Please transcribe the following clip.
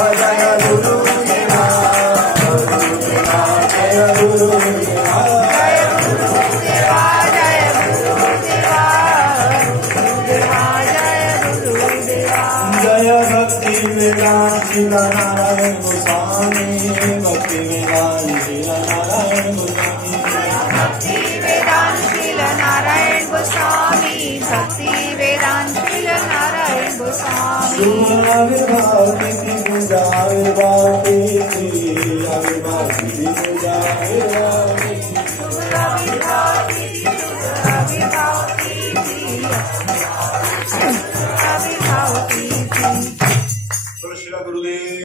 जय गुरुदेवा जय गुरुदेवा जय भक्ति वेदांत नारायण गोस्वामी भक्ति वेदांत नारायण गोस्वामी भक्ति वेदांत नारायण गोस्वामी भक्ति वेदांत नारायण गोस्वामी शुभ आविर्भाव तिथि पूजा आविर्भाव